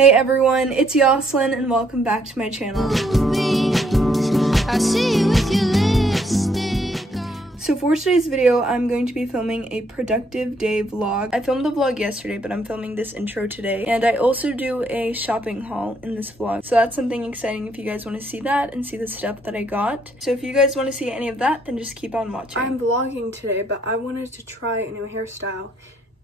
Hey everyone, it's Yoslyn and welcome back to my channel. So for today's video, I'm going to be filming a productive day vlog. I filmed the vlog yesterday, but I'm filming this intro today. And I also do a shopping haul in this vlog. So that's something exciting if you guys want to see that and see the stuff that I got. So if you guys want to see any of that, then just keep on watching. I'm vlogging today, but I wanted to try a new hairstyle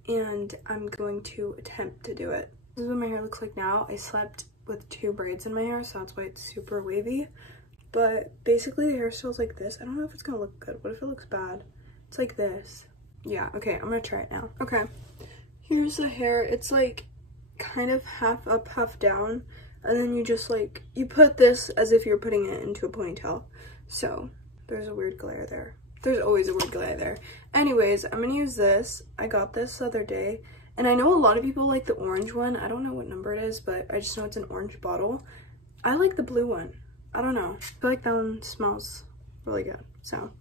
and I'm going to attempt to do it. This is what my hair looks like now. I slept with 2 braids in my hair, so that's why it's super wavy. But basically the hairstyle's like this. I don't know if it's gonna look good. What if it looks bad? It's like this. Yeah, okay, I'm gonna try it now. Okay, here's the hair. It's like kind of half up, half down. And then you just like, you put this as if you're putting it into a ponytail. So there's a weird glare there. There's always a weird glare there. Anyways, I'm gonna use this. I got this the other day. And I know a lot of people like the orange one. I don't know what number it is, but I just know it's an orange bottle. I like the blue one. I don't know. I feel like that one smells really good. So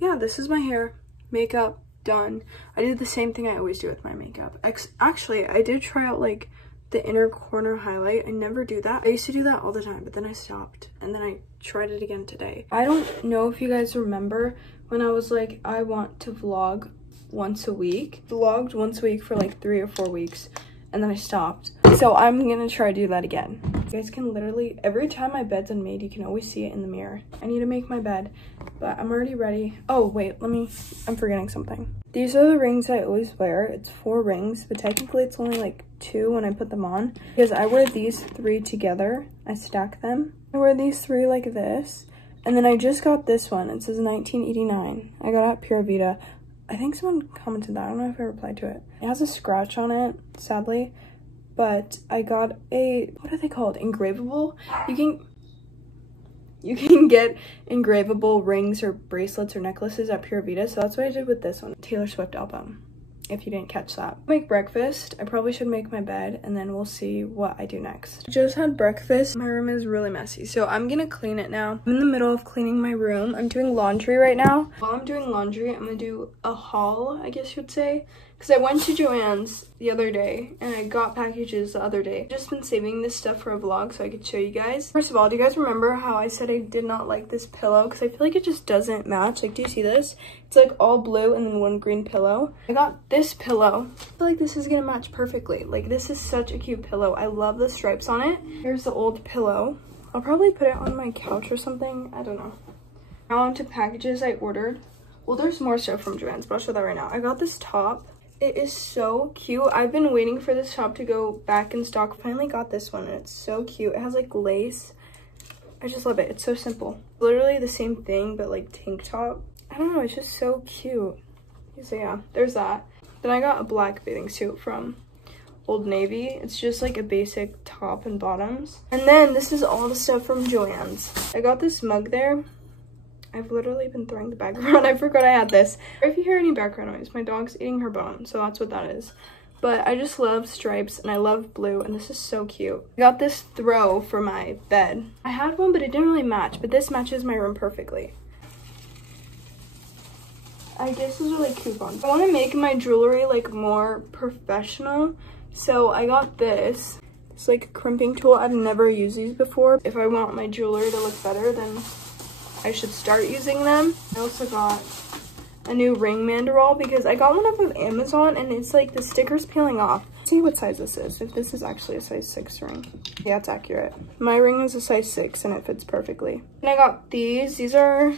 yeah, this is my hair. Makeup done. I did the same thing I always do with my makeup. Actually, I did try out like the inner corner highlight. I never do that. I used to do that all the time, but then I stopped. And then I tried it again today. I don't know if you guys remember when I was like, I want to vlog once a week. Vlogged once a week for like 3 or 4 weeks and then I stopped. So I'm gonna try to do that again. You guys can literally, every time my bed's unmade, you can always see it in the mirror. I need to make my bed, but I'm already ready. Oh wait, I'm forgetting something. These are the rings I always wear. It's 4 rings, but technically it's only like 2 when I put them on because I wear these 3 together. I stack them. I wear these 3 like this. And then I just got this one. It says 1989. I got it at Pura Vida. I think someone commented that. I don't know if I replied to it. It has a scratch on it, sadly, but I got a, what are they called? Engravable? You can get engravable rings or bracelets or necklaces at Pura Vida, so that's what I did with this one. Taylor Swift album, if you didn't catch that. Make breakfast. I probably should make my bed and then we'll see what I do next. Just had breakfast. My room is really messy, so I'm gonna clean it now. I'm in the middle of cleaning my room. I'm doing laundry right now. While I'm doing laundry, I'm gonna do a haul, I guess you would say, because I went to Joann's the other day and I got packages the other day. I've just been saving this stuff for a vlog so I could show you guys. First of all, do you guys remember how I said I did not like this pillow? Because I feel like it just doesn't match. Like, do you see this? It's like all blue and then 1 green pillow. I got this pillow. I feel like this is gonna match perfectly. Like, this is such a cute pillow. I love the stripes on it. Here's the old pillow. I'll probably put it on my couch or something. I don't know. Now on to packages I ordered. Well, there's more stuff from Joann's, but I'll show that right now. I got this top. It is so cute. I've been waiting for this top to go back in stock. Finally got this one and it's so cute. It has like lace. I just love it. It's so simple. Literally the same thing, but like tank top. I don't know, it's just so cute. So yeah, there's that. Then I got a black bathing suit from Old Navy. It's just like a basic top and bottoms. And then this is all the stuff from Joann's. I got this mug there. I've literally been throwing the bag around. I forgot I had this. If you hear any background noise, my dog's eating her bone, so that's what that is. But I just love stripes and I love blue and this is so cute. I got this throw for my bed. I had one, but it didn't really match, but this matches my room perfectly. I guess these are like coupons. I want to make my jewelry like more professional, so I got this. It's like a crimping tool. I've never used these before. If I want my jewelry to look better, then I should start using them. I also got a new ring mandorel because I got one off of Amazon and it's like the sticker's peeling off. Let's see what size this is, if this is actually a size 6 ring. Yeah, it's accurate. My ring is a size 6 and it fits perfectly. And I got these. These are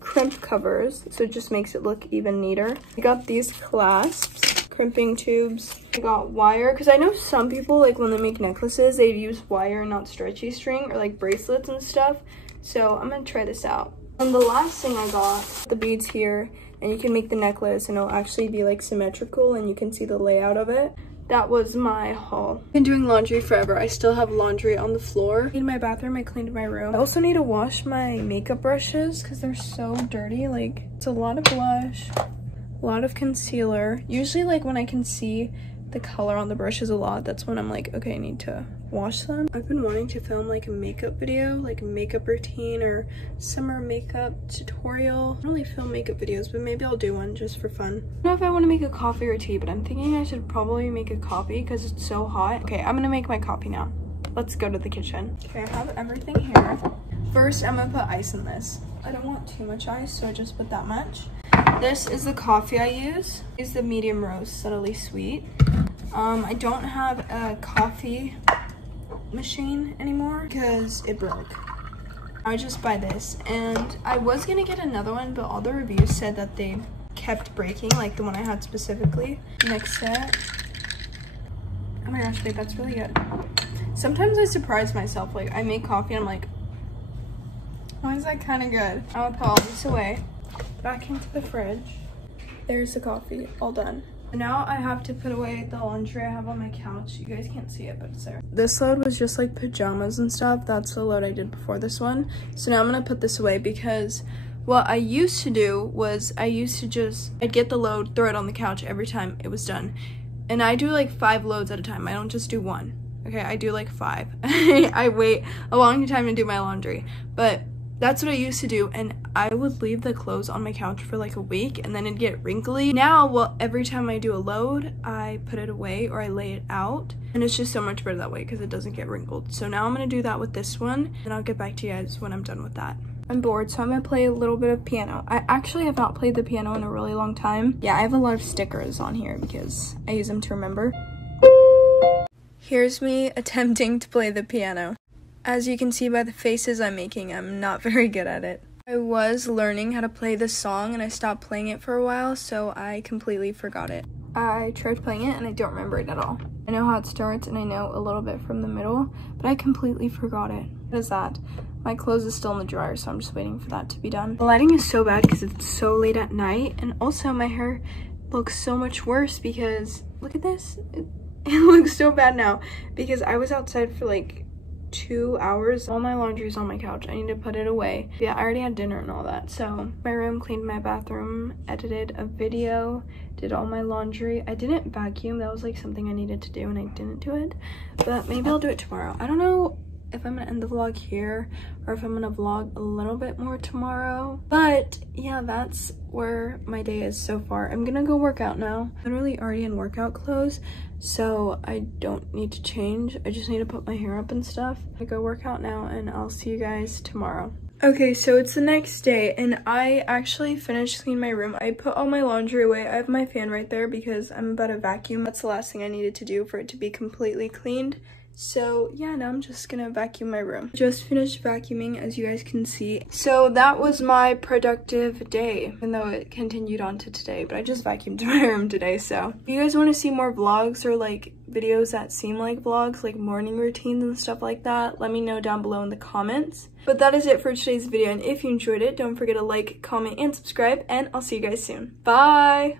crimp covers, so it just makes it look even neater. I got these clasps, crimping tubes. I got wire, because I know some people, like when they make necklaces, they use wire, not stretchy string, or like bracelets and stuff. So I'm gonna try this out. And the last thing I got, the beads here, and you can make the necklace and it'll actually be like symmetrical and you can see the layout of it. That was my haul. I've been doing laundry forever. I still have laundry on the floor. In my bathroom, I cleaned my room. I also need to wash my makeup brushes because they're so dirty. Like, it's a lot of blush, a lot of concealer. Usually like when I can see the color on the brushes a lot, that's when I'm like, okay, I need to wash them. I've been wanting to film like a makeup video, like a makeup routine or summer makeup tutorial. I don't really film makeup videos, but maybe I'll do one just for fun. I don't know if I want to make a coffee or tea, but I'm thinking I should probably make a coffee because it's so hot. Okay, I'm gonna make my coffee now. let's go to the kitchen. Okay, I have everything here. First, I'm gonna put ice in this. I don't want too much ice, so I just put that much. This is the coffee I use. It's the medium roast, subtly sweet. I don't have a coffee machine anymore because it broke. I just buy this, and I was gonna get another one, but all the reviews said that they kept breaking, like the one I had specifically. Mix it. Oh my gosh, babe, that's really good. Sometimes I surprise myself, like I make coffee and I'm like, why is that kind of good? I'll put all this away, back into the fridge. There's the coffee, all done. Now I have to put away the laundry I have on my couch. You guys can't see it, but it's there. This load was just like pajamas and stuff. That's the load I did before this one. So now I'm gonna put this away because what I used to do was I'd get the load, throw it on the couch every time it was done. And I do like 5 loads at a time. I don't just do 1. Okay, I do like 5. I wait a long time to do my laundry, but that's what I used to do, and I would leave the clothes on my couch for like a week and then it'd get wrinkly. Now, well, every time I do a load, I put it away or I lay it out, and it's just so much better that way because it doesn't get wrinkled. So now I'm gonna do that with this one, and I'll get back to you guys when I'm done with that. I'm bored, so I'm gonna play a little bit of piano. I actually have not played the piano in a really long time. Yeah, I have a lot of stickers on here because I use them to remember. Here's me attempting to play the piano. As you can see by the faces I'm making, I'm not very good at it. I was learning how to play this song and I stopped playing it for a while, so I completely forgot it. I tried playing it and I don't remember it at all. I know how it starts and I know a little bit from the middle, but I completely forgot it. What is that? My clothes is still in the dryer, so I'm just waiting for that to be done. The lighting is so bad because it's so late at night, and also my hair looks so much worse because, look at this. It looks so bad now because I was outside for like 2 hours. All my laundry's on my couch. I need to put it away. Yeah, I already had dinner and all that. So my room, cleaned my bathroom, edited a video, did all my laundry. I didn't vacuum. That was like something I needed to do and I didn't do it, but maybe I'll do it tomorrow. I don't know if I'm gonna end the vlog here or if I'm gonna vlog a little bit more tomorrow, but yeah, that's where my day is so far. I'm gonna go work out now. I'm literally already in workout clothes, so I don't need to change. I just need to put my hair up and stuff. I go work out now and I'll see you guys tomorrow. Okay, so it's the next day and I actually finished cleaning my room. I put all my laundry away. I have my fan right there because I'm about to vacuum. That's the last thing I needed to do for it to be completely cleaned. So yeah, now I'm just gonna vacuum my room. Just finished vacuuming, as you guys can see. So that was my productive day, even though it continued on to today, but I just vacuumed my room today. So if you guys want to see more vlogs or like videos that seem like vlogs, like morning routines and stuff like that, let me know down below in the comments. But that is it for today's video, and if you enjoyed it, don't forget to like, comment, and subscribe, and I'll see you guys soon. Bye!